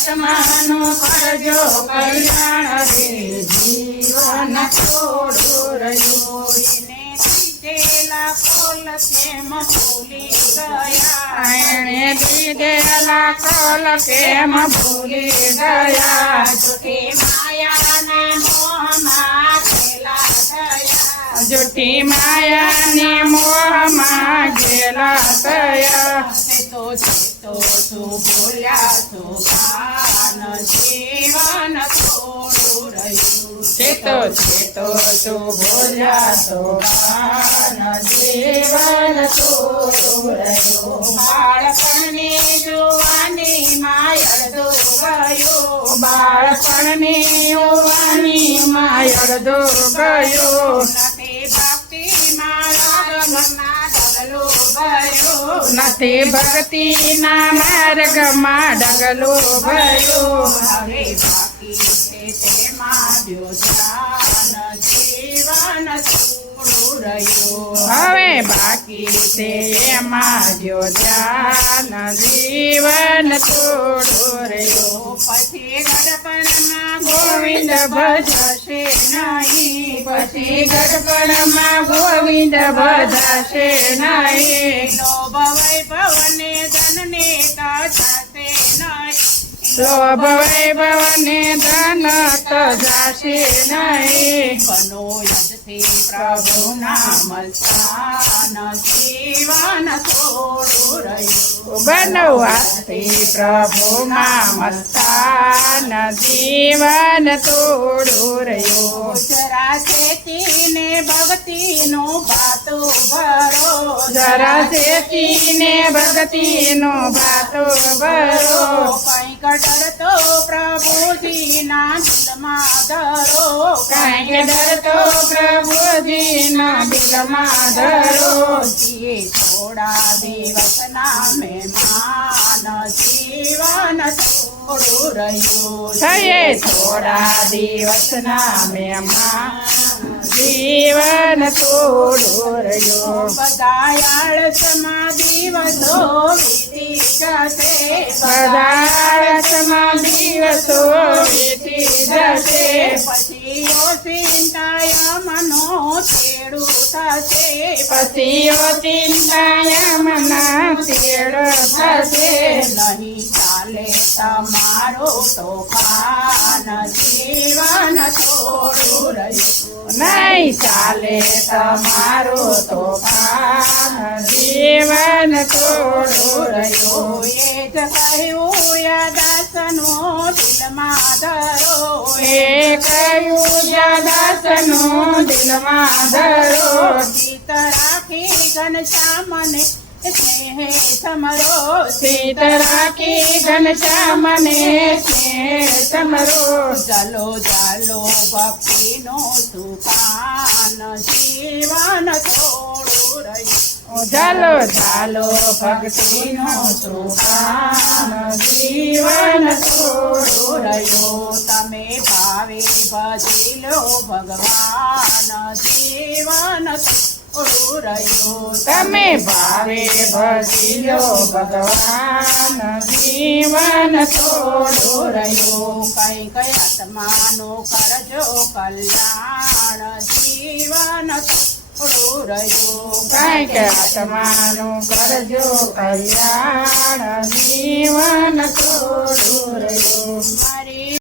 આત્માનું કરજો કલ્યાણ રે જીવન થોડું રહ્યું એને દીધેલા કોલ કેમ ભૂલી ગયા એણે દીધેલા કોલ કેમ ભૂલી ગયા જૂઠી માયાને મોહમાં ઘેલા થયા જૂઠી માયાને મોહમાં ઘેલા થયા તો તું બોલ્યા તો ભાન જીવન થોડું રહ્યું ચેતો તું બોલ્યા તો ભાન જીવન થોડું રહ્યું બાળપણની જુવાની માયડો ગયો બાળપણની યુવાની માયડો ગયો નથી ભક્તિ મારા મના ડગલો ગયો નથી ભક્તિ ના માર્ગમાં ડગલો ભયો હવે બાકી છે તેમાં ધ્યાન જીવન થોડું રહ્યું હવે બાકી છે એમાં ધ્યાન જીવન થોડું રહ્યું પછી ગડપણમાં ગોવિંદ ભજશે નહીં પછી ગડપણમાં ગોવિંદ ભજશે નહીં લોભ વૈભવને ધનને તજાશે નહીં લોભ વૈભવને ધન તજાશે નહીં બનો યદથી પ્રભુના મલસાન જીવન થોડું રહ્યું બનવાથી પ્રભુમાં મસ્તાન જીવન થોડું રહ્યું જરા ચેતીને ભક્તિનો ભાતો ભરો જરા ચેતીને ભક્તિનો ભાતો ભરો કંઈક ડરતો પ્રભુજીના દિલમાં ધરો કંઈક ડરતો પ્રભુજીના દિલમાં ધરો જીએ થોડા દિવસના મહેમાન જીવન થોડું રહ્યું થયે થોડા દિવસના મહેમાન જીવન થોડું રહ્યું બધા આળસમાં દિવસો વીતી જશે બધા આળસમાં દિવસો વીતી જશે પછી ચિંતાય મનો તેડું થશે પછી ચિંતાય મના તેડ થશે નહીં ચાલે તમારો તોફાન જીવન થોડું રહ્યું નહીં ચાલે તમારો તોફાન જીવન થોડું રહ્યું એ જ કહ્યું યાદાસનો દિલમાં ધરો એ કહ્યું યાદાસનો દિલમાં ધરો ચિત રાખી ઘનશ્યામને સ્નેહ સમરો ચિત રાખી ઘનશ્યામને સ્નેહ સમરો ચાલો ચાલો ભક્તિનો તુફાન જીવન થોડું રહ્યું ચાલો ચાલો ભક્તિનો તુફાન જીવન થોડું રહ્યું તમે ભાવે ભજી લો ભગવાન જીવન થોડું રહ્યું તમે ભાવે ભજી લો ભગવાન જીવન થોડું રહ્યું કંઈક આત્માનું કરજો કલ્યાણ જીવન થોડું રહ્યું કંઈક આત્માનું કરજો કલ્યાણ જીવન